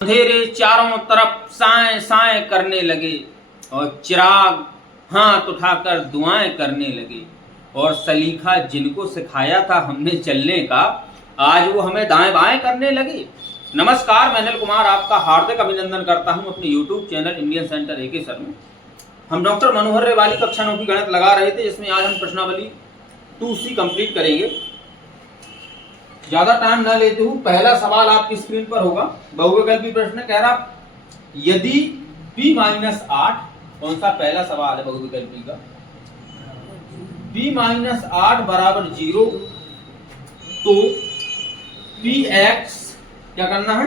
अंधेरे चारों तरफ साए साए करने लगे और चिराग हाथ उठाकर दुआएं करने लगे। और सलीखा जिनको सिखाया था हमने चलने का, आज वो हमें दाएं बाएं करने लगे। नमस्कार, मैं अनिल कुमार आपका हार्दिक अभिनंदन करता हूं अपने YouTube चैनल इंडियन सेंटर एके सर में। हम डॉक्टर मनोहर रेवाली कक्षा 9 की गणित लगा रहे थे, जिसमें आज हम प्रश्नावली 2C कंप्लीट करेंगे। ज्यादा टाइम न लेते हुए पहला सवाल आपकी स्क्रीन पर होगा। बहुविकल्पी प्रश्न कह रहा, यदि p-8, कौन सा पहला सवाल है बहुविकल्पी का, p-8 बराबर 0, तो px क्या करना है,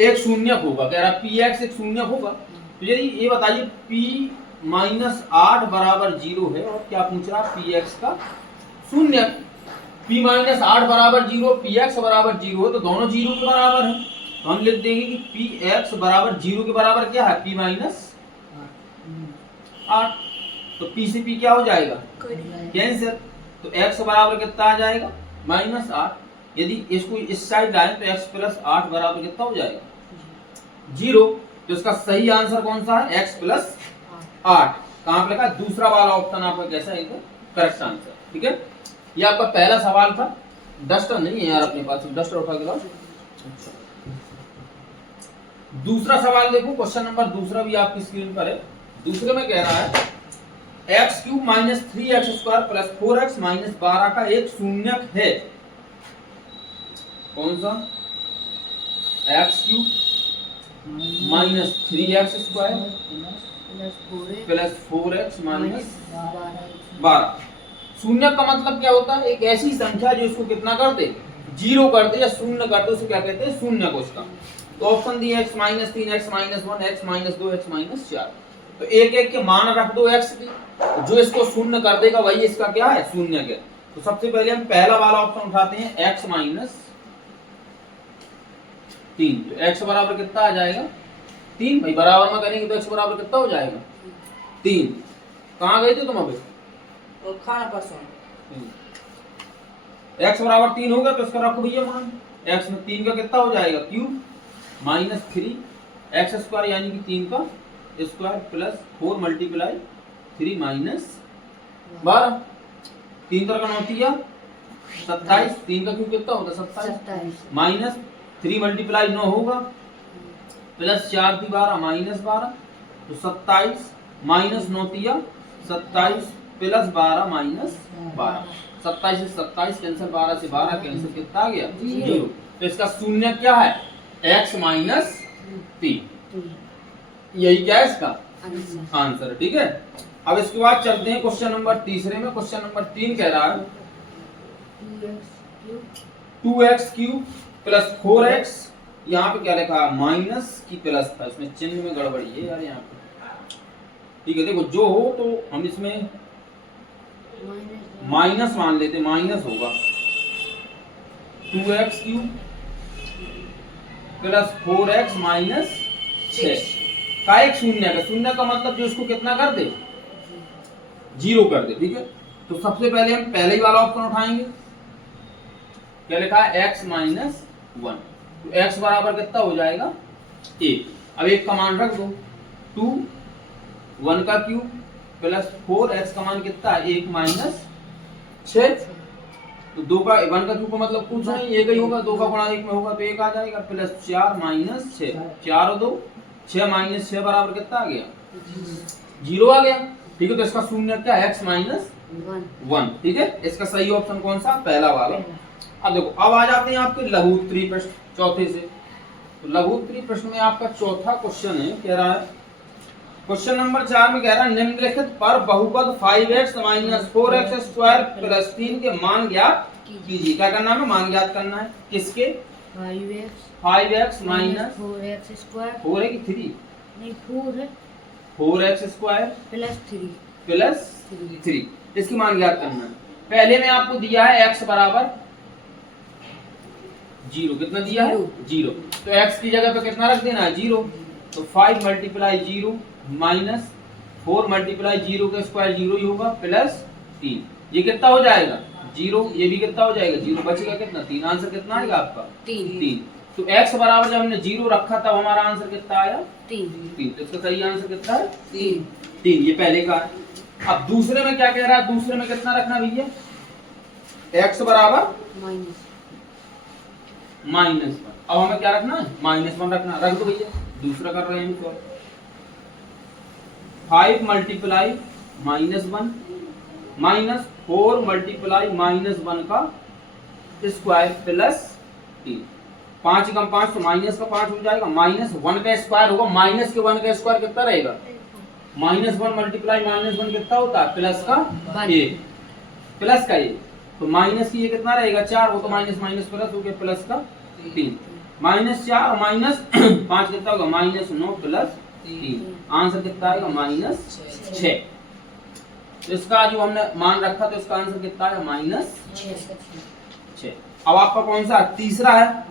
एक शून्यक होगा। कह रहा px एक शून्यक होगा। तो यदि ये बताइए p-8 बराबर 0 है और क्या पूछ रहा px का शून्यक। p-8 बराबर 0, px बराबर 0 है, तो दोनों 0 के बराबर है। तो हम लिख देंगे कि px बराबर 0 के बराबर क्या है, p-8। तो p से p क्या हो जाएगा, कैंसिल। तो x बराबर कितना आ जाएगा, -8। यदि इसको इस साइड लाए तो x + 8 बराबर कितना हो जाएगा, 0। तो इसका सही आंसर कौन सा है, x + 8। कहां पे लिखा, दूसरा वाला ऑप्शन आपका कैसा है, करेक्ट आंसर। ठीक है, ये आपका पहला सवाल था। डस्टर नहीं है यार अपने पास, डस्टर उठा के लाओ। दूसरा सवाल देखो, क्वेश्चन नंबर दूसरा भी आपकी स्क्रीन पर है। दूसरे में कह रहा है x³ - 3x² + 4x - 12 का एक शून्यक है। कौन सा, x³ - 3x² + 4x - 12। शून्य का मतलब क्या होता है, एक ऐसी संख्या जो इसको कितना कर दे, 0 कर दे या शून्य कर दे, उसे क्या कहते हैं, शून्य को। उसका तो ऑप्शन दिए x - 3, x - 1, x - 2, x - 4। तो एक एक के मान रख दो x की, जो इसको शून्य कर देगा वही इसका क्या है, शून्य है। तो सबसे पहले हम पहला वाला ऑप्शन उठाते हैं, x - 3। तो x बराबर कितना आ जाएगा, 3। भाई बराबर में करेंगे तो x बराबर कितना हो जाएगा, 3। कहाँ गए थे तुम अभी, खाना पास x बराबर 3 होगा तो इसका रखो भैया मान। x में 3 का कितना हो जाएगा, क्यूब -3x² यानी कि 3 का स्क्वायर + 4 × 3 - 12। 3 का 9 × 27, 3 का क्यूब कितना होता है, 27 -3 × 9 होगा + 4 × 12 -12। तो 27 -9 × 27 + 12 - 12। 27 से 27 कैंसिल, 12 से 12 कैंसिल, कितना आ गया, 0। तो इसका शून्य क्या है, x - 3। यही क्या है इसका आंसर। ठीक है, अब इसके बाद चलते हैं क्वेश्चन नंबर तीसरे में। क्वेश्चन नंबर 3 कह रहा है 2x³ + 4x, यहाँ पे क्या लिखा है, माइनस की प्लस था, इसमें चिन्ह में गड़बड़ी है यार यहाँ पे। ठीक है, देखो जो हो तो हम इसमें माइनस मान लेते, माइनस होगा 2x³ + 4x - 6 का एक शून्य का। शून्य का मतलब जो इसको कितना कर दे, 0 कर दे। ठीक है, तो सबसे पहले हम पहले ही वाला ऑप्शन उठाएंगे, क्या लिखा है, x - 1। तो x बराबर कितना हो जाएगा, 1। अब एक का मान रख दो, 2 1 का क्यूब + 4x का मान कितना है, 1 - 6। तो 2 का 1 का क्यूब का मतलब कुछ नहीं, एक ही होगा, 2 का गुणा 1 में होगा तो 1 आ जाएगा, + 4 - 6, 4 और 2 6 - 6 बराबर कितना आ गया, 0 आ गया। ठीक है, तो इसका शून्य क्या है, x - 1। ठीक है, इसका सही ऑप्शन कौन सा, पहला वाला। अब देखो, अब आ जाते हैं आपके लघु उत्तरीय प्रश्न चौथे से। तो लघु उत्तरीय प्रश्न में आपका चौथा क्वेश्चन है, कह रहा है क्वेश्चन नंबर 4 में कह रहा है निम्नलिखित पर बहुपद 5x - 4x² + 3 के मान ज्ञात कीजिए। क्या करना है, मान ज्ञात करना है, किसके, 5x - 4x² 4 है कि 3, नहीं 4 है, 4x² + 3 इसकी मान ज्ञात करना है। पहले में आपको दिया है x बराबर 0, कितना दिया है, 0। तो x की जगह पे कितना रख देना है, 0। तो 5 × 0 - 4 × 0 का स्क्वायर 0 ही होगा + 3, ये कितना हो जाएगा, 0। ये भी कितना हो जाएगा, 0। बचेगा कितना, 3। आंसर कितना आएगा आपका, 3। तो x बराबर जब हमने 0 रखा तब हमारा आंसर कितना आया? 3 3। तो इसका सही आंसर कितना है? 3 3। ये पहले का है। अब दूसरे में क्या कह रहा है? दूसरे में कितना रखना भैया? x बराबर माइनस -1। अब हमें क्या रखना है? -1 रखना। रख दो भैया, दूसरा कर रहे हैं हम। 5 मल्टीप्लाई -1 माइनस 4 मल्टीप्लाई -1 का स्क्वायर प्लस 3। 5 कम 5 तो माइनस का 5 हो जाएगा, -1 का स्क्वायर होगा। माइनस के 1 का स्क्वायर कितना रहेगा? -1 मल्टीप्लाई -1 कितना होता है? प्लस का 1, प्लस का 1। तो माइनस की ये कितना रहेगा? 4। वो तो माइनस माइनस प्लस हो गया, प्लस का 3। -4 और -5 कितना होगा? -9 प्लस 3। आंसर कितना आएगा? -6। तो इसका जो हमने मान रखा तो इसका आंसर कितना है? -6। अब आपका कौन सा? तीसरा है।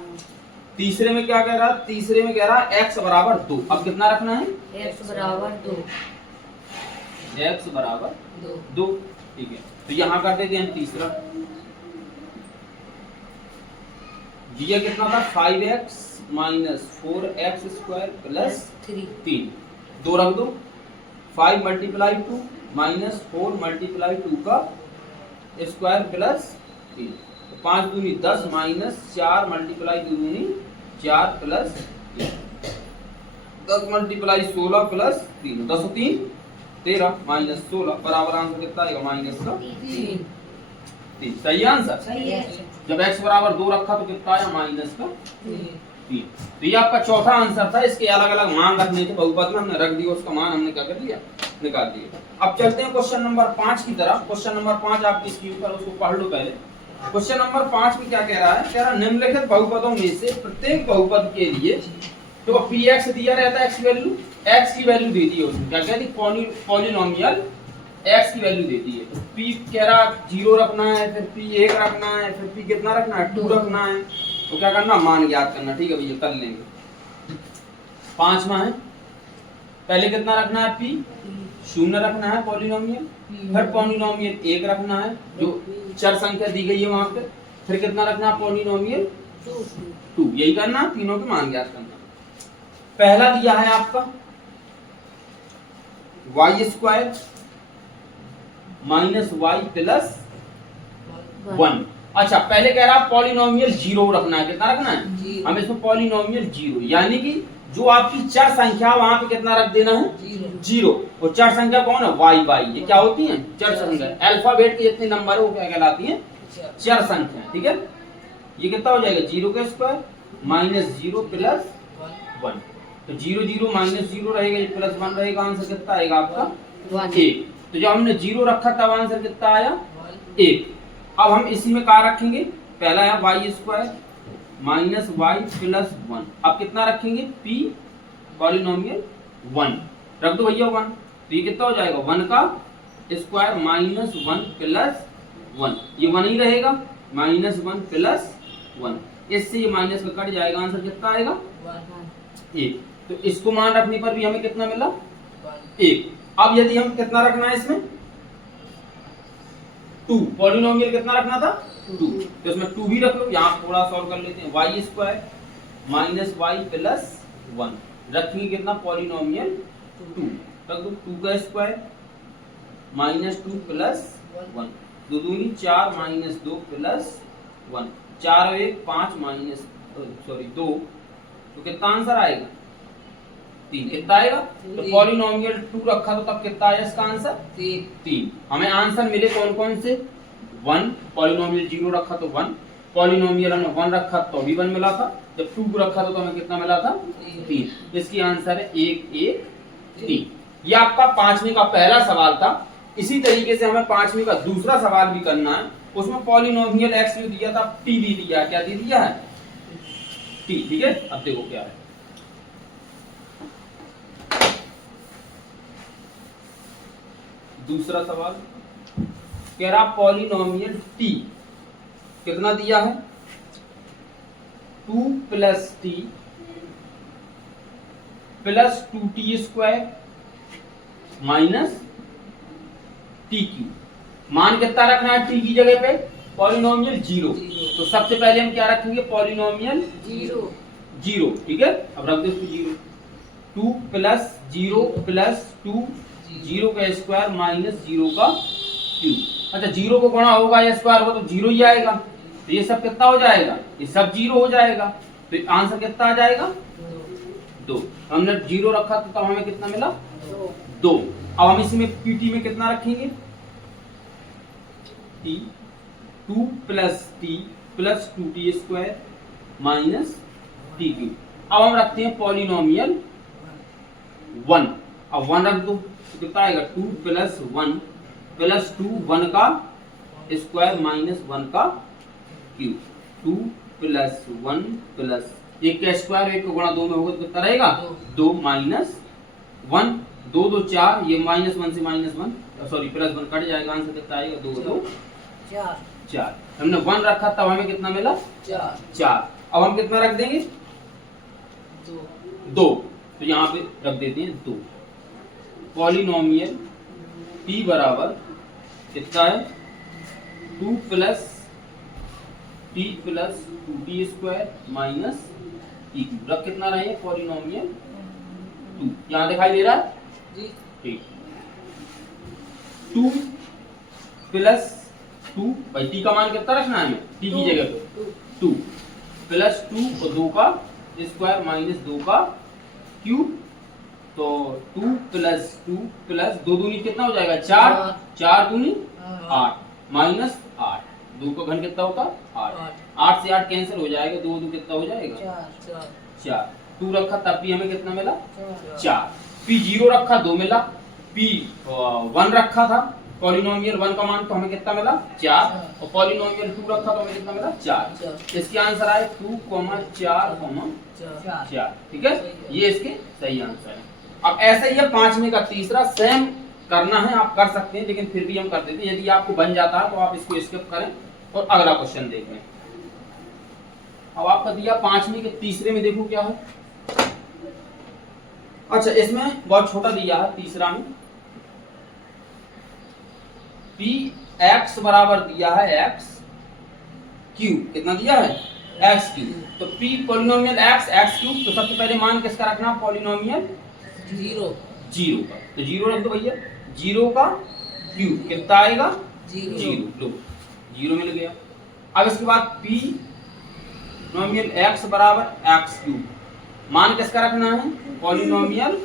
तीसरे में क्या कह रहा है? तीसरे में कह रहा है x बराबर 2। अब कितना रखना है? x बराबर 2। x बराबर 2। ठीक है, तो यहाँ कर देते हैं तीसरा। ये कितना था? 5x minus 4x square plus 3। 2 रख दो। 5 मल्टीप्लाई 2 माइनस 4 मल्टीप्लाई 2 का स्क्वायर प्लस 3। 5 दूनी 10 माइनस 4 मल्टीप्लाई 2 दूनी 4 प्लस 3। 10 multiply 16 plus 3। 10 और 3 13 माइनस 16 बराबर आंसर कितना आएगा? -3। सही आंसर। सही है। जब x बराबर 2 रखा तो कितना आया? -3। तो ये आपका चौथा आंसर था। इसके अलग अलग मान रखने थे बहुपद में, हमने रख दिया, उसका मान हमने क्या कर दिया? निकाल दिया। अब चलते हैं क्वेश्चन नंबर 5 की तरफ। क्वेश्चन नंबर 5 आपकी स्क्रीन पर, उसको पढ़ लो पहले। क्वेश्चन नंबर 5 में क्या कह रहा है? कह रहा है निम्नलिखित बहुपदों में से प्रत्येक बहुपद के लिए तो px दिया रहता है, x वैल्यू, x की वैल्यू दे दी है उसमें। क्या कहती है? पॉलिनोमियल x की वैल्यू देती है। तो p कह रहा 0 रखना है, फिर p 1 रखना है, फिर p कितना रखना है? 2 रखना है। तो क्या करना? मान ज्ञात करना। ठीक है भैया, कर लेंगे। 5वां है, पहले कितना रखना है? p 0 रखना है पॉलिनोमियल, फिर पॉलिनोमियल 1 रखना है जो चर संख्या दी गई है वहां पे, फिर कितना रखना है? पॉलिनोमियल 2। यही करना, तीनों के मान ज्ञात करना। पहला दिया है आपका y square minus Y plus 1। अच्छा, पहले कह रहा पॉलिनोमियल 0 रखना है। कितना रखना है? हमें इसमें पॉलिनोमियल 0, यानी कि जो आपकी चर संख्या वहां पे कितना रख देना है? 0। और चर संख्या कौन है? y। ये क्या होती है? चर संख्या। अल्फाबेट के जितने नंबर है वो क्या कहलाती है? चर संख्या। ठीक है, ये कितना हो जाएगा? 0 का स्क्वायर माइनस 0 प्लस 1। तो 0 0 माइनस 0 रहेगा, ये प्लस 1 रहेगा। आंसर कितना आएगा आपका? 1। तो जब हमने 0 रखा तब आंसर कितना आया? 1। अब हम इसी में क्या रखेंगे? पहला है y square minus Y plus 1। अब कितना रखेंगे? p पॉलिनोमियल 1 रख दो भैया 1। तो ये कितना हो जाएगा? 1 का स्क्वायर माइनस 1 प्लस 1। ये 1 ही रहेगा, -1 प्लस 1। इससे ये माइनस का कट जाएगा। आंसर कितना आएगा? 1। तो इसको मान रखने पर भी हमें कितना मिला? 1। अब यदि हम कितना रखना है इसमें? 2। पॉलिनोमियल कितना रखना था? 2। तो इसमें 2 भी रख लो। यहाँ थोड़ा सॉल्व कर लेते हैं। y square minus Y plus 1 रखेंगे कितना? पॉलिनोमियल 2 रख दो। 2 का स्क्वायर माइनस 2 प्लस 1। 2 दूनी 4 माइनस 2 प्लस 1। 4 और 1 5 माइनस 2। तो कितना आंसर आएगा? 3। कितना आएगा? तो पॉलिनोमियल 2 रखा तो तब कितना आया इसका आंसर? 3। हमें आंसर मिले कौन कौन से? 1, पॉलिनोमियल 0 रखा तो 1, पॉलिनोमियल हमने 1 रखा तो भी 1 मिला था, जब 2 रखा तो हमें कितना मिला था? 3। इसकी आंसर है 1 1 3। ये आपका 5वीं का पहला सवाल था। इसी तरीके से हमें 5वीं का दूसरा सवाल भी करना है। उसमें पॉलिनोमियल x जो दिया था, t भी दिया। क्या दे दिया है? t। ठीक है, अब देखो क्या है। दूसरा सवाल कह रहा पॉलिनोमियल t कितना दिया है? 2 plus t plus 2t square minus t की। मान कितना रखना है t की जगह पे? पॉलिनोमियल 0। तो सबसे पहले हम क्या रखेंगे? पॉलिनोमियल 0। जीरो, ठीक है। अब रख दो इसको जीरो, 2 प्लस 0 प्लस 2 जीरो का स्क्वायर माइनस 0 का क्यूब। अच्छा, जीरो को गुणा होगा या स्क्वायर होगा तो जीरो ही आएगा, तो ये सब कितना हो जाएगा, ये सब जीरो हो जाएगा, तो आंसर कितना आ जाएगा 2। हमने जीरो रखा तो तब हमें कितना मिला 2। अब हम इसी में पीटी में कितना रखेंगे, T, 2 plus T plus 2t square minus T cube. अब हम रखते हैं पॉलिनोमियल 1। अब 1 रख दो तो कितना आएगा 2 प्लस 1 प्लस 2 1 का स्क्वायर माइनस 1 का क्यूब। 2 प्लस 1 प्लस एक का स्क्वायर एक का गुणा 2 में होगा तो कितना रहेगा 2 माइनस 1, 2 2 4, ये माइनस 1 से माइनस 1 सॉरी प्लस 1 कट जाएगा, आंसर कितना आएगा 2 2 4। हमने 1 रखा तब हमें कितना मिला 4। अब हम कितना रख देंगे 2, तो यहाँ पे रख देते हैं 2। पॉलिनोमियल p बराबर कितना है 2 plus t plus 2t square minus t cube. रख कितना रहे पॉलिनोमियल 2, यहाँ दिखाई दे रहा है जी, ठीक। 2 प्लस 2 भाई t का मान कितना रखना है हमें, t की जगह पे 2 प्लस 2 और 2 का स्क्वायर माइनस 2 का क्यूब। तो 2 प्लस 2 प्लस 2 दूनी कितना हो जाएगा 4, 4 दूनी 8 माइनस 8, 2 का घन कितना होगा 8, 8 से 8 कैंसिल हो जाएगा, 2 2 कितना हो जाएगा 4। 2 रखा तब भी हमें कितना मिला 4। p 0 रखा 2 मिला, p 1 रखा था पॉलिनोमियल 1 का मान तो हमें कितना मिला 4, और पॉलिनोमियल 2 रखा तो हमें कितना मिला 4। इसके आंसर आए 2, 4, 4, ठीक है, ये इसके सही आंसर है। अब ऐसा ही है 5वें का तीसरा, सेम करना है आप कर सकते हैं, लेकिन फिर भी हम कर देते हैं। यदि आपको बन जाता है तो आप इसको स्किप करें और अगला क्वेश्चन देख लें। अब आपका दिया 5वें के तीसरे में, देखो क्या है। अच्छा, इसमें बहुत छोटा दिया है तीसरा में, p x बराबर दिया है x क्यूब। कितना दिया है x क्यूब, तो p पॉलिनोमियल x क्यूब। तो सबसे पहले मान किसका रखना, पॉलिनोमियल 0 का, तो 0 रख दो भैया, 0 का क्यूब कितना आएगा 0, लो 0 मिल गया। अब इसके बाद p नोमियल x बराबर x क्यूब, मान किसका रखना है, पॉलिनोमियल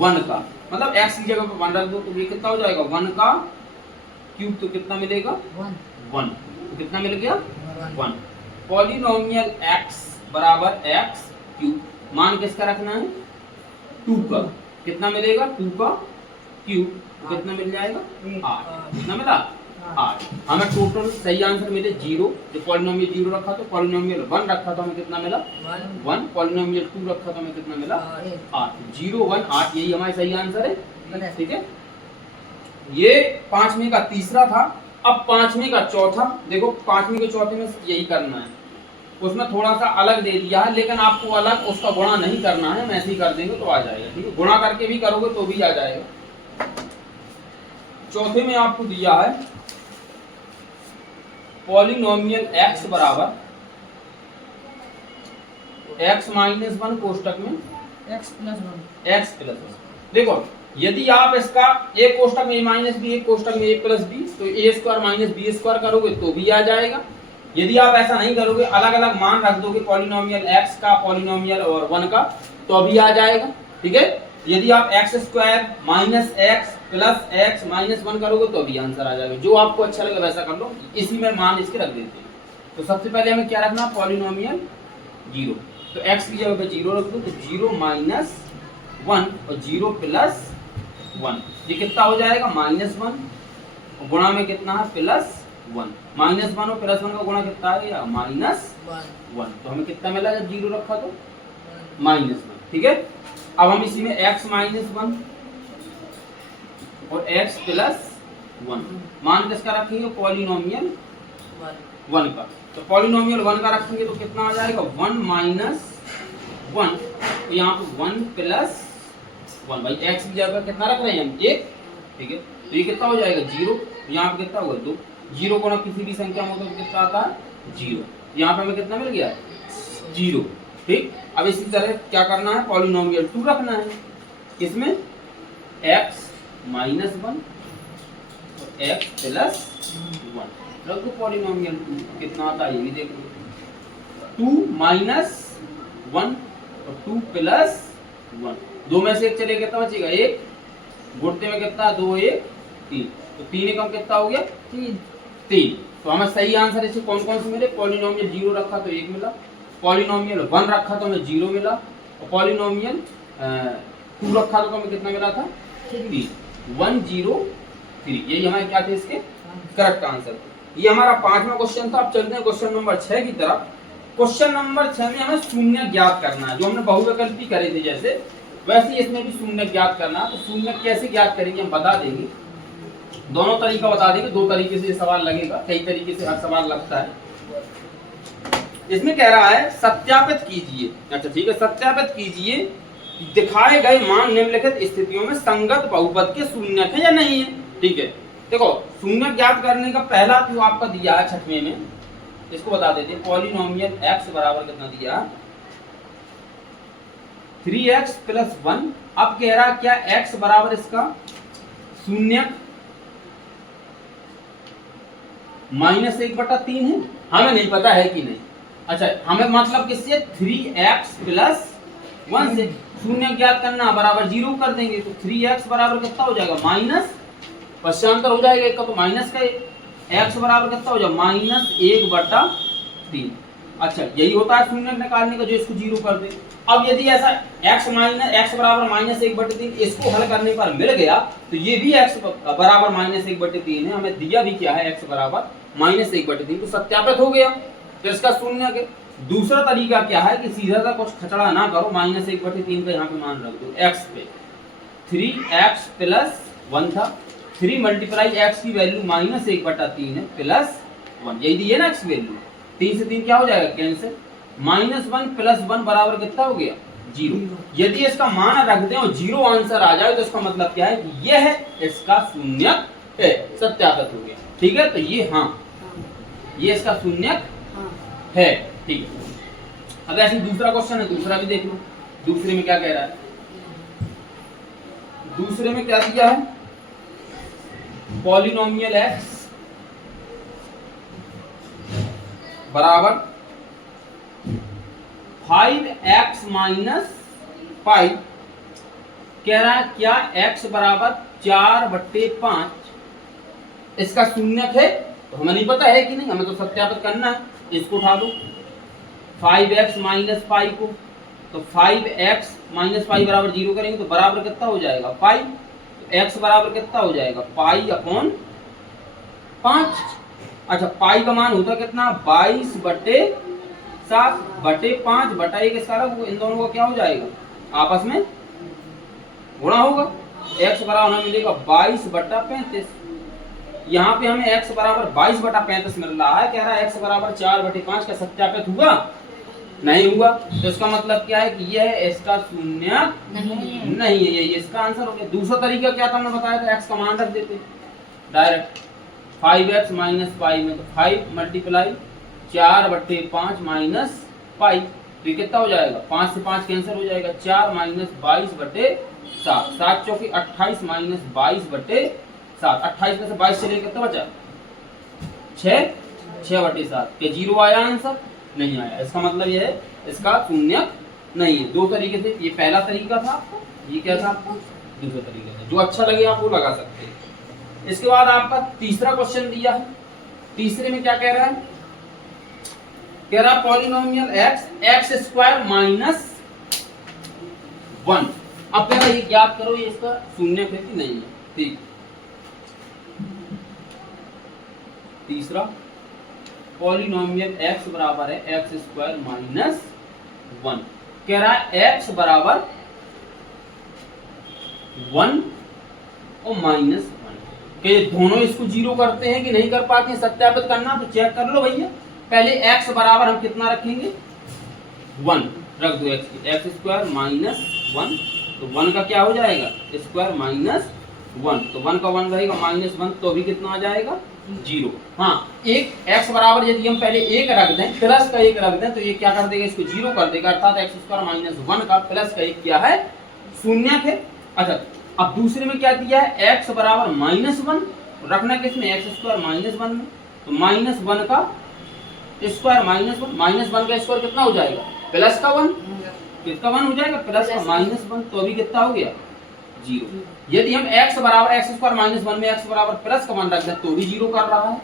1 का, मतलब x की जगह पर 1 रख दो, तो ये कितना हो जाएगा 1 का क्यूब, तो कितना मिलेगा 1, तो कितना मिल गया 1। पॉलिनोमियल x बराबर x क्यूब, मान किसका रखना है 2 का, कितना मिलेगा 2 का क्यूब, तो कितना मिल जाएगा 8। कितना मिला 8। हमें टोटल सही आंसर मिले 0, जो पॉलिनोमियल 0 रखा तो पॉलिनोमियल 1 रखा तो हमें कितना मिला 1, पॉलिनोमियल 2 रखा तो हमें कितना मिला 8। 0 1 8, यही हमारा सही आंसर है, ठीक है। ये 5वें का तीसरा था। अब 5वें का चौथा, देखो 5वें के चौथे में यही करना है, उसमें थोड़ा सा अलग दे दिया है, लेकिन आपको अलग उसका गुणा नहीं करना है, हम ऐसे ही कर देंगे तो आ जाएगा, ठीक है। गुणा करके भी करोगे तो भी आ जाएगा। चौथे में आपको दिया है पॉलिनोमियल x बराबर x माइनस 1 कोष्टक में x प्लस 1। देखो, यदि आप इसका एक कोष्टक में a माइनस बी, एक कोष्टक में a प्लस बी, तो a square minus B square करोगे तो भी आ जाएगा। यदि आप ऐसा नहीं करोगे, अलग अलग मान रख दोगे पॉलिनोमियल x का, पॉलिनोमियल और 1 का, तो भी आ जाएगा, ठीक है। यदि आप x square minus x plus x minus 1 करोगे तो भी आंसर आ जाएगा। जो आपको अच्छा लगे वैसा कर लो, इसी में मान इसके रख देते हैं। तो सबसे पहले हमें क्या रखना, पॉलिनोमियल 0, तो x की जगह पे 0 रख दो, तो 0 माइनस 1 और 0 प्लस 1, ये कितना हो जाएगा -1, और गुणा में कितना है +1, -1 और +1 का गुणा कितना आएगा -1, तो हमें कितना मिला जब 0 रखा तो -1, ठीक है। अब हम इसी में x -1 और x प्लस 1 मान किसका रखेंगे, पॉलिनोमियल 1 का, तो पॉलिनोमियल 1 का रखेंगे तो कितना आ जाएगा 1 माइनस 1, तो यहाँ पे 1 प्लस 1, भाई x की जगह कितना रख रहे हैं हम 1, ठीक है। तो ये कितना हो जाएगा 0, यहाँ पे कितना होगा 2, 0 को ना किसी भी संख्या में तो कितना आता है 0, यहाँ पे हमें कितना मिल गया 0, ठीक। अब इसी तरह क्या करना है, पॉलिनोमियल 2 रखना है, किसमें x माइनस 1 और x प्लस 1 रख दो पॉलिनोमियल 2। कितना आता है ये भी देख लो, 2 माइनस 1 और 2 प्लस 1, दो में से एक चले कितना बचेगा, एक गुणते में कितना, 2 1 3, तो 3 एकम कितना हो गया 3। तो हमें सही आंसर इससे कौन कौन से मिले, पॉलिनोमियल 0 रखा तो 1 मिला, पॉलिनोमियल 1 रखा तो हमें 0 मिला, और पॉलिनोमियल 2 रखा तो हमें कितना मिला था 3, 1 0 3। यही हमारे क्या थे इसके करेक्ट आंसर। ये हमारा 5वां क्वेश्चन था। अब चलते हैं क्वेश्चन नंबर 6 की तरफ। क्वेश्चन नंबर 6 में हमें शून्य ज्ञात करना है, जो हमने बहुविकल्पी करे थे जैसे, वैसे ही इसमें भी शून्य ज्ञात करना है। तो शून्य कैसे ज्ञात करेंगे हम बता देंगे, दोनों तरीका बता देंगे, दो तरीके से सवाल लगेगा, कई तरीके से हर सवाल लगता है। इसमें कह रहा है सत्यापित कीजिए, अच्छा ठीक है, सत्यापित कीजिए दिखाए गए मान निम्नलिखित स्थितियों में संगत बहुपद के शून्य है या नहीं है। ठीक है, देखो शून्य ज्ञात करने का पहला जो आपका दिया है 6वें में, इसको बता देते हैं। पॉलिनोमियल x बराबर कितना दिया, 3x प्लस 1। अब कह रहा क्या x बराबर इसका शून्य माइनस 1/3 है, हमें नहीं पता है कि नहीं। अच्छा हमें मतलब किससे, 3x प्लस 1 से शून्य ज्ञात करना, बराबर 0 कर देंगे तो 3x बराबर कितना हो जाएगा माइनस, पश्चांतर हो जाएगा एक का तो माइनस का, x बराबर कितना हो जाएगा माइनस 1/3। अच्छा यही होता है शून्य निकालने का, जो इसको 0 कर दे। अब यदि ऐसा x बराबर माइनस 1/3 इसको हल करने पर मिल गया, तो ये भी x बराबर माइनस 1/3 है, हमें दिया भी क्या है x बराबर माइनस 1/3, तो सत्यापित हो गया, तो इसका शून्य के। दूसरा तरीका क्या है कि सीधा सा कुछ खचड़ा ना करो, माइनस 1/3 का यहाँ पे मान रख दो x पे, 3x प्लस 1 था, 3 मल्टीप्लाई x की वैल्यू माइनस 1/3 है प्लस 1, यही दी है ना x वैल्यू, 3 से 3 क्या हो जाएगा कैंसिल, माइनस 1 प्लस 1 बराबर कितना हो गया 0। यदि इसका मान रख दें और 0 आंसर आ जाए तो इसका मतलब क्या है कि यह है इसका शून्य है, सत्यापित हो गया। ठीक है, तो ये हाँ ये इसका शून्य है। ठीक है, अब ऐसे दूसरा क्वेश्चन है, दूसरा भी देख लो, दूसरे में क्या कह रहा है। दूसरे में क्या दिया है, पॉलिनोमियल x बराबर 5x माइनस 5। कह रहा है क्या x बराबर 4/5 इसका शून्य है, तो हमें नहीं पता है कि नहीं, हमें तो सत्यापित करना है। इसको उठा दो 5x माइनस 5 को, तो 5x माइनस 5 बराबर 0 करेंगे तो बराबर कितना हो जाएगा 5, तो x बराबर कितना हो जाएगा पाई अपॉन 5। अच्छा पाई का मान होता कितना 22/7/5 इसका रखो, इन दोनों का क्या हो जाएगा आपस में गुणा होगा, x बराबर हमें मिलेगा 22/35। यहाँ पे हमें x बराबर 22/35 मिल रहा है, कह रहा है x बराबर 4/5 का सत्यापित हुआ नहीं हुआ, तो इसका मतलब क्या है कि यह इसका शून्य नहीं है, ये इसका आंसर हो गया। दूसरा तरीका क्या था, हमने बताया था x का मान रख देते डायरेक्ट, 5x माइनस 5 में तो 5 मल्टीप्लाई 4/5 माइनस 5, तो कितना हो जाएगा 5 से 5 कैंसिल हो जाएगा, 4 माइनस 22/7, 7 चौकी 28 माइनस 22/7, 28 में से 22 चले कितना बचा 6/7 के 0 आया आंसर नहीं आया, इसका मतलब यह है इसका शून्य नहीं है। दो तरीके से, ये पहला तरीका था, ये क्या था दूसरा तरीका था, जो अच्छा लगे आप वो लगा सकते हैं। इसके बाद आपका तीसरा क्वेश्चन दिया है, तीसरे में क्या कह रहा है, कह रहा पॉलिनोमियल x² माइनस 1। अब कह रहा ये ज्ञात करो ये इसका शून्य है कि नहीं है। ठीक, तीसरा पॉलिनोमियल x बराबर है x² माइनस 1। कह रहा है x बराबर 1 और माइनस 1 के दोनों इसको 0 करते हैं कि नहीं कर पाते हैं, सत्यापित करना तो चेक कर लो भैया। पहले x बराबर हम कितना रखेंगे 1 रख दो, x² माइनस 1, तो 1 का क्या हो जाएगा स्क्वायर माइनस 1, तो 1 का 1 रहेगा माइनस 1, तो भी कितना आ जाएगा जीरो। हाँ, एक x बराबर यदि हम पहले एक रख दें, प्लस का एक रख दें, तो ये क्या कर देगा, इसको जीरो कर देगा, अर्थात एक्स स्क्वायर माइनस 1 का प्लस का एक क्या है, शून्य है। अच्छा, अब दूसरे में क्या दिया है, x बराबर -1 रखना किसमें, एक्स स्क्वायर -1 में, तो -1 का स्क्वायर -1 का स्क्वायर कितना हो जाएगा, प्लस का 1, कितना 1 हो जाएगा, प्लस का -1, तो अभी कितना हो गया, जीरो। यदि हम x बराबर एक्स स्क्वायर -1 में x बराबर प्लस का 1 रख दें तो भी जीरो कर रहा है,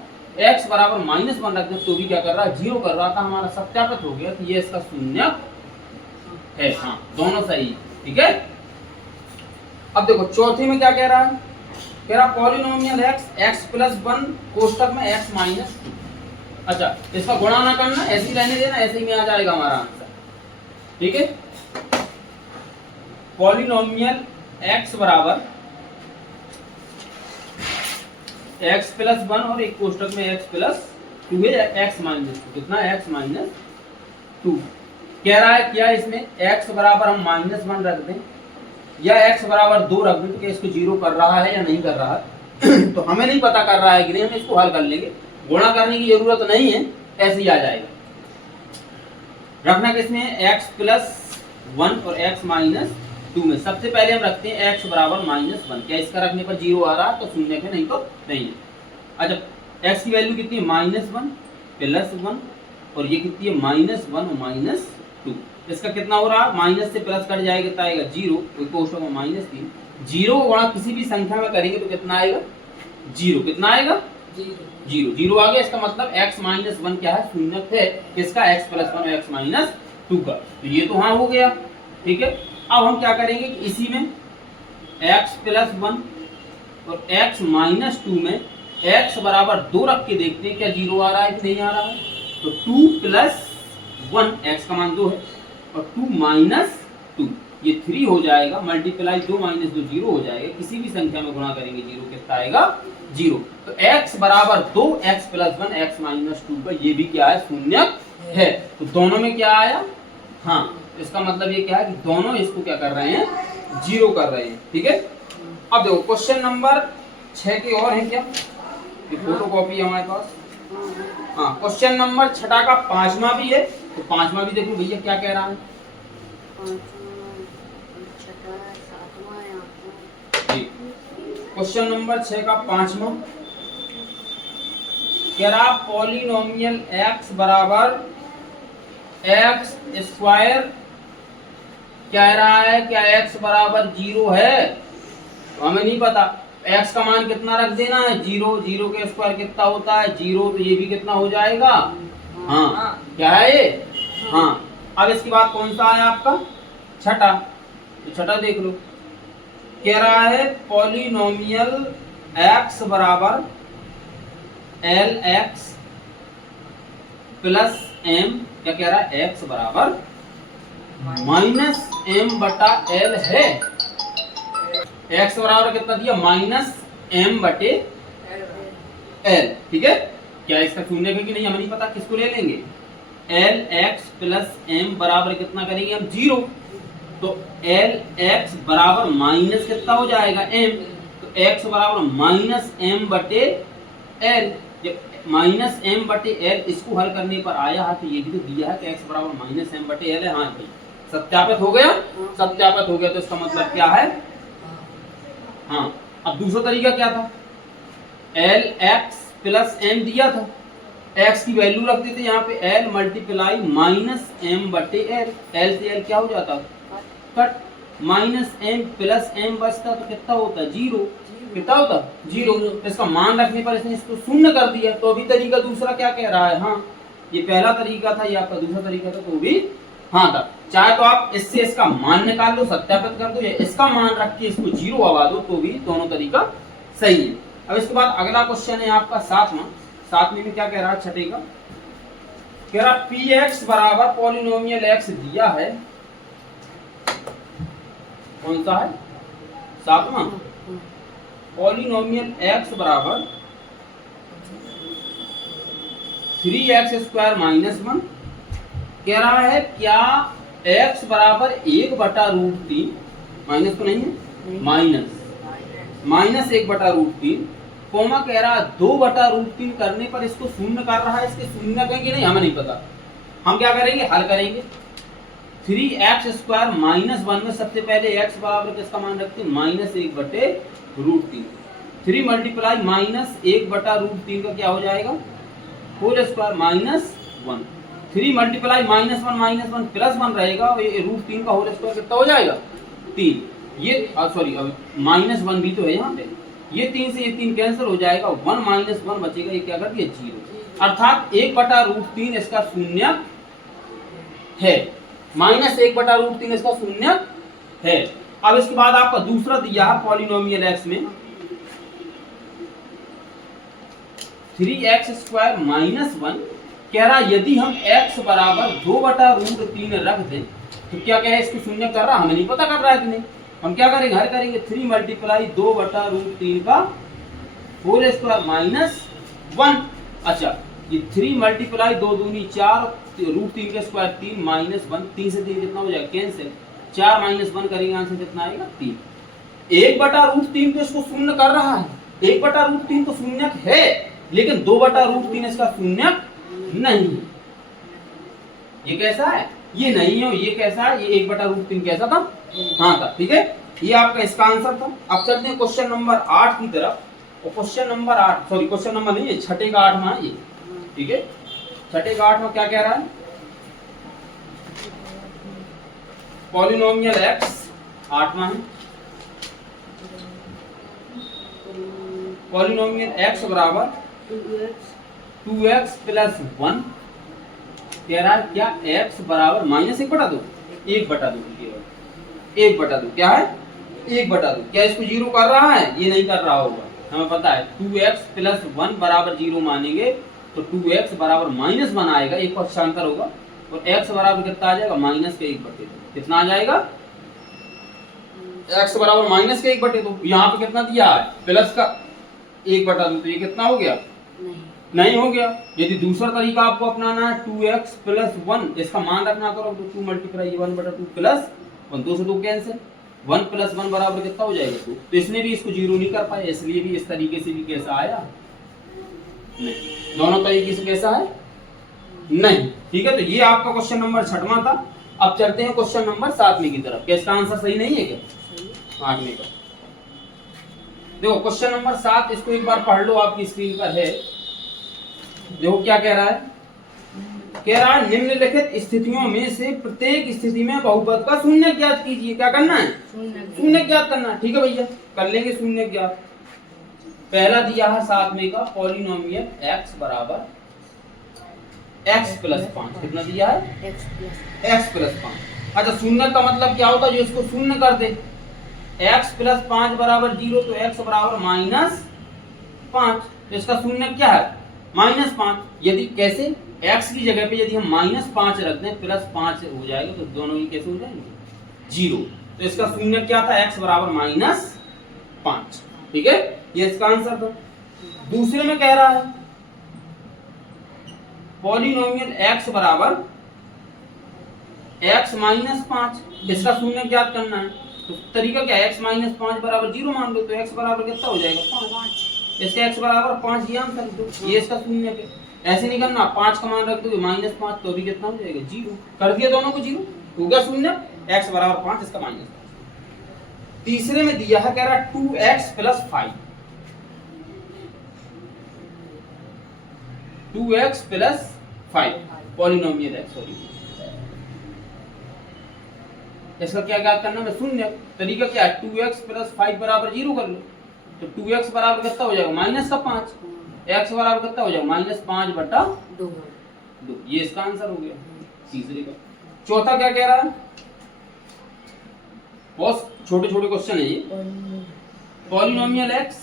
x बराबर -1 रख दें तो भी क्या कर रहा है, जीरो कर रहा था। हमारा सत्यापित हो गया कि ये इसका शून्य है। हाँ, दोनों सही, ठीक है। अब देखो चौथे में क्या कह रहा है, कह रहा पॉलिनोमियल x प्लस 1 कोष्टक में x माइनस 2। अच्छा, इसका गुणा ना करना, ऐसे ही रहने देना, ऐसे ही में आ जाएगा हमारा आंसर, ठीक है। पॉलिनोमियल x बराबर x प्लस 1 और एक कोष्टक में x प्लस 2 है, x माइनस 2, कितना, x माइनस 2। कह रहा है क्या, इसमें x बराबर हम -1 रख दें या x बराबर 2 रख दें, तो क्या इसको जीरो कर रहा है या नहीं कर रहा है तो हमें नहीं पता कर रहा है कि नहीं, हम इसको हल कर लेंगे, गुणा करने की जरूरत नहीं है, ऐसे ही आ जाएगा। रखना किसमें, x प्लस 1 और x माइनस 2 में। सबसे पहले हम रखते हैं x बराबर -1, क्या इसका रखने पर जीरो आ रहा है, तो शून्य है, नहीं तो नहीं है। अच्छा, x की वैल्यू कितनी है, -1 प्लस 1, और ये कितनी है, -1 और -2। इसका कितना हो रहा है, माइनस से प्लस कट जाएगा तो आएगा जीरो, कोष्टक में -3। जीरो गुणा किसी भी संख्या में करेंगे तो कितना आएगा, जीरो। कितना आएगा, जीरो। जीरो आ गया, इसका मतलब x -1 क्या है, शून्य है, किसका, x प्लस 1 और x माइनस 2 का। तो ये तो हाँ हो गया, ठीक है। अब हम क्या करेंगे कि इसी में x प्लस 1 और x माइनस 2 में x बराबर 2 रख के देखते हैं क्या जीरो आ रहा है कि नहीं आ रहा है। तो 2 प्लस 1, x का मान 2 है, और 2 माइनस 2, ये 3 हो जाएगा, मल्टीप्लाई 2 माइनस 2 जीरो हो जाएगा। किसी भी संख्या में गुणा करेंगे जीरो, कितना आएगा, जीरो। तो x बराबर 2, x प्लस 1, x माइनस 2 का ये भी क्या है, शून्य है। तो दोनों में क्या आया, हाँ, इसका मतलब ये क्या है कि दोनों इसको क्या कर रहे हैं, जीरो कर रहे हैं, ठीक है। अब देखो क्वेश्चन नंबर 6 के और है क्या, ये फोटो कॉपी है हमारे पास। हाँ, क्वेश्चन नंबर 6 का 5वां भी है, तो 5वां भी देखो भैया क्या कह रहा है, क्वेश्चन नंबर 6 का 5वां कह रहा पॉलिनोमियल x बराबर x स्क्वायर, कह रहा है क्या x बराबर 0 है, तो हमें नहीं पता, x का मान कितना रख देना है, 0। 0 के स्क्वायर कितना होता है, 0, तो ये भी कितना हो जाएगा, हाँ, क्या है ये, हाँ। अब इसके बाद कौन सा है आपका, छठा, तो छठा देख लो, कह रहा है पॉलिनोमियल x बराबर lx प्लस m, क्या कह रहा है, x बराबर -m/l है। x बराबर कितना दिया, -m/l, ठीक है। क्या इसका शून्य है कि नहीं हमें नहीं पता, किसको ले लेंगे, lx प्लस m बराबर कितना करेंगे हम, 0। तो lx बराबर माइनस कितना हो जाएगा, m, तो x बराबर -m/l। जब -m/l इसको हल करने पर आया है, तो ये भी तो दिया है कि x बराबर -m/l है। हाँ भाई, सत्यापित हो गया, सत्यापित हो गया, तो इसका मतलब क्या है, हाँ। अब दूसरा तरीका क्या था, lx प्लस m दिया था, x की वैल्यू रख देते यहाँ पे l मल्टीप्लाई -m/l, l से l क्या हो जाता, कट, -m प्लस m बचता तो कितना होता, 0। कितना होता, 0। इसका मान रखने पर इसने इसको शून्य कर दिया। तो अभी तरीका दूसरा क्या कह रहा है, हाँ, ये पहला तरीका था, ये आपका दूसरा तरीका था, तो भी हाँ था। चाहे तो आप इससे इसका मान निकाल लो, सत्यापित कर दो, या इसका मान रख के इसको 0 आवा दो, तो भी दोनों तरीका सही है। अब इसके बाद अगला क्वेश्चन है आपका 7वां में क्या कह रहा है, छठे का, कह रहा px बराबर पॉलिनोमियल x दिया है, कौन सा है, 7वां, पॉलिनोमियल x बराबर 3x² -1। कह रहा है क्या x बराबर 1/√3, माइनस तो नहीं है, -1/√3 कोमा कह रहा है 2/√3 करने पर इसको शून्य कर रहा है, इसके शून्य कहेंगे नहीं, हमें नहीं पता। हम क्या करेंगे, हल करेंगे। 3x² -1 में सबसे पहले x बराबर किसका मान रखते हैं, -1/√3। 3 मल्टीप्लाई -1/√3 का क्या हो जाएगा, होल स्क्वायर -1। 3 मल्टीप्लाई -1 +1 रहेगा, और ये √3 का होल स्क्वायर कितना हो जाएगा, 3। ये सॉरी, अब -1 भी तो है यहाँ पे, ये 3 से ये 3 कैंसिल हो जाएगा, 1 - 1 बचेगा, ये क्या कर दिया, 0। अर्थात 1/√3 इसका शून्य है, -1/√3 इसका शून्य है। अब इसके बाद आपका दूसरा दिया है पॉलिनोमियल x में 3x² -1, कह रहा यदि हम x बराबर 2/√3 रख दें तो क्या क्या है, इसको शून्य कर रहा, हमें नहीं पता कर रहा है कि नहीं। हम क्या करेंगे, हल करेंगे। 3 मल्टीप्लाई 2/√3 का होल स्क्वायर -1। अच्छा, ये 3 मल्टीप्लाई 2 दूनी 4, √3 का स्क्वायर 3 -1, 3 से 3 कितना हो जाएगा, कैंसिल। 4 - 1 करेंगे, आंसर कितना आएगा, 3। 1/√3 तो इसको शून्य कर रहा है, 1/√3 तो शून्य है, लेकिन 2/√3 इसका शून्य नहीं। ये कैसा है, ये नहीं है, ये कैसा है, ये 1/√3 कैसा था, हाँ था, ठीक है। ये आपका इसका आंसर था। अब चलते हैं क्वेश्चन नंबर 8 की तरफ। और question number 8, sorry question number नहीं, ये छठे का 8वां है ये, ठीक है। छठे का 8वां क्या कह रहा है, पॉलिनोमियल x 8वां है, पॉलिनोमियल x बराबर 2x + 1, कह रहा है क्या x बराबर -1/2, 1/2 केवल 1/2, क्या है 1/2। क्या इसको 0 कर रहा है, ये नहीं कर रहा होगा, हमें पता है। 2x + 1 बराबर 0 मानेंगे तो 2x बराबर -1 आएगा, एक पक्षांतर होगा, और x बराबर कितना आ जाएगा, -1/2। कितना आ जाएगा, x बराबर -1/2। यहाँ पे कितना दिया है, प्लस का 1/2, तो ये कितना हो गया, नहीं हो गया। यदि दूसरा तरीका आपको अपनाना है, 2x + 1 इसका मान रखना करो, तो 2 मल्टीप्लाई 1/2 + 1, 2 से 2 कैंसिल, 1 + 1 बराबर कितना हो जाएगा, 2। तो इसने भी इसको 0 नहीं कर पाया, इसलिए भी इस तरीके से भी कैसा आया, नहीं। दोनों तरीके से कैसा है, नहीं, ठीक है। तो ये आपका क्वेश्चन नंबर 6वां था। अब चलते हैं क्वेश्चन नंबर 7वें की तरफ। क्या इसका आंसर सही नहीं है क्या, 8वें का। देखो क्वेश्चन नंबर 7, इसको एक बार पढ़ लो, आपकी स्क्रीन पर है। देखो क्या कह रहा है, कह रहा है निम्नलिखित स्थितियों में से प्रत्येक स्थिति में बहुपद का शून्य ज्ञात कीजिए। क्या करना है, शून्य ज्ञात करना है, ठीक है भैया, कर लेंगे शून्य ज्ञात। पहला दिया है 7वें का पॉलिनोमियल x बराबर x + 5, कितना दिया है, x + 5। अच्छा, शून्य का मतलब क्या होता है, जो इसको शून्य कर दे, x + 5 बराबर 0, तो x बराबर -5, तो इसका शून्य क्या है, -5। यदि कैसे, x की जगह पे यदि हम -5 रख दें, +5 हो जाएगा, तो दोनों ही कैसे हो जाएंगे, 0। तो इसका शून्य क्या था, x बराबर -5, ठीक है, ये इसका आंसर था। दूसरे में कह रहा है पॉलिनोमियल x बराबर x - 5, इसका शून्य ज्ञात करना है। तो तरीका क्या है, x - 5 बराबर 0 मान लो, तो x बराबर कितना हो जाएगा, 5। इसका x बराबर 5, ये आंसर दो, ये इसका शून्य है। ऐसे नहीं करना, 5 का मान रख दो, -5, तो भी कितना हो जाएगा, 0। कर दिया दोनों को 0, हो गया शून्य, x बराबर 5, इसका -5। तीसरे में दिया है, कह रहा है 2x + 5, 2x + 5 polynomial x, sorry, इसका क्या ज्ञात करना है, शून्य। तरीका क्या है, 2x + 5 बराबर 0 कर लो, तो 2x बराबर कितना हो जाएगा, -5, x बराबर कितना हो जाएगा, -5/2। ये इसका आंसर हो गया तीसरे का। चौथा क्या कह रहा है, बहुत छोटे छोटे क्वेश्चन है ये। पॉलिनोमियल x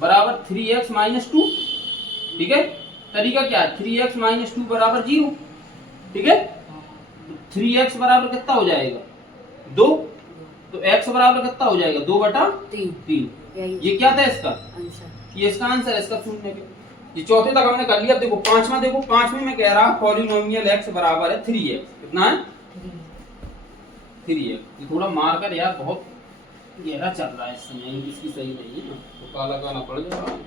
बराबर 3x - 2, ठीक है। तरीका क्या है, 3x - 2 बराबर 0, ठीक है। 3x बराबर कितना हो जाएगा, 2, तो x बराबर कितना हो जाएगा, 2/3। ये क्या था इसका, ये इसका आंसर है, इसका शून्य है। ये चौथे तक हमने कर लिया। देखो पांचवा, देखो 5वें में कह रहा पॉलिनोमियल x बराबर है 3x, कितना है, 3x। ये थोड़ा मारकर यार बहुत गहरा चल रहा है इस समय, इसकी सही नहीं है ना, तो काला काला पड़ जाएगा।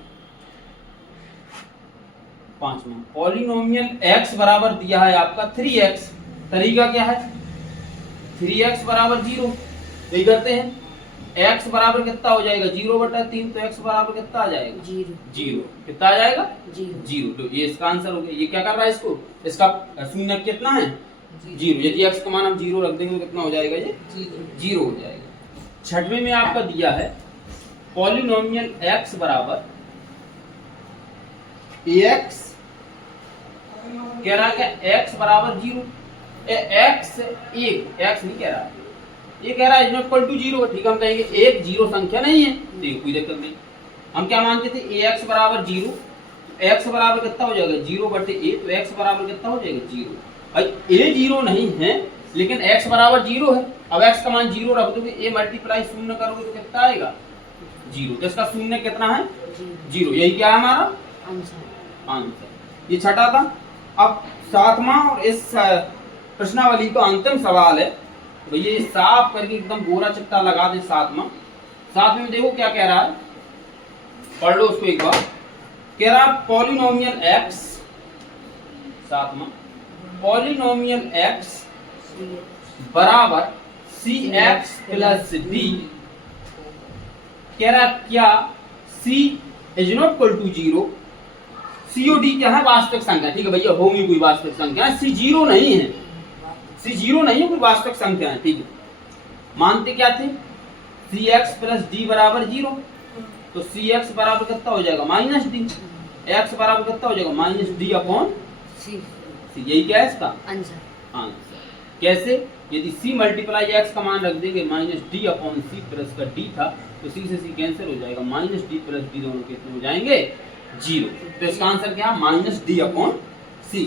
5वां पॉलिनोमियल x बराबर दिया है आपका 3x। तरीका क्या है? 3x बराबर 0, यही करते हैं। x बराबर कितना हो जाएगा? 0/3, तो x बराबर कितना आ जाएगा? 0। कितना आ जाएगा? 0। तो ये इसका आंसर हो गया। ये क्या कर रहा है इसको? इसका शून्य कितना है? 0। यदि x का मान हम 0 रख देंगे तो कितना हो जाएगा? ये 0 हो जाएगा। 6वें में आपका दिया है पॉलिनोमियल x बराबर ax, कह रहा है क्या? x बराबर 0, x 1, x नहीं कह रहा, ये कह रहा है इज नॉट इक्वल टू 0। ठीक है, हम कहेंगे एक जीरो संख्या नहीं है, देखो कोई दिक्कत नहीं। हम क्या मानते थे? ax बराबर 0, x बराबर कितना हो जाएगा? 0/a, तो x बराबर कितना हो जाएगा? 0। अब a 0 नहीं है लेकिन x बराबर 0 है। अब x का मान 0 रख दोगे, a मल्टीप्लाई 0 करोगे तो कितना आएगा? 0। तो इसका शून्य कितना है? 0। यही क्या है हमारा आंसर। ये छठा था। अब 7वां और इस प्रश्नावली का अंतिम सवाल है, तो ये साफ करके एकदम गोरा चिट्टा लगा दे। 7वां में देखो क्या कह रहा है, पढ़ लो उसको एक बार। कह रहा है पॉलिनोमियल x, 7वां पॉलिनोमियल x बराबर cx प्लस d। कह रहा क्या c is not equal to 0, c और d क्या है? वास्तविक संख्या। ठीक है भैया, होगी कोई वास्तविक संख्या, c 0 नहीं है, c 0 नहीं है, कोई वास्तविक संख्या है। ठीक है, मानते क्या थे? cx प्लस d बराबर 0, तो cx बराबर कितना हो जाएगा? -d। x बराबर कितना हो जाएगा? -d/c। यही क्या है इसका आंसर। कैसे? यदि c मल्टीप्लाई x का मान रख देंगे -d/c, प्लस का d था तो c से c कैंसिल हो जाएगा, -d प्लस d दोनों कितने हो जाएंगे? 0। तो इसका आंसर क्या? -d/c।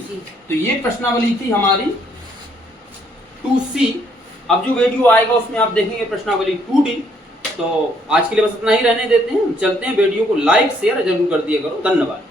तो ये प्रश्नावली थी हमारी 2c। अब जो वीडियो आएगा उसमें आप देखेंगे प्रश्नावली 2d। तो आज के लिए बस इतना ही रहने देते हैं, चलते हैं। वीडियो को लाइक शेयर जरूर कर दिया करो। धन्यवाद।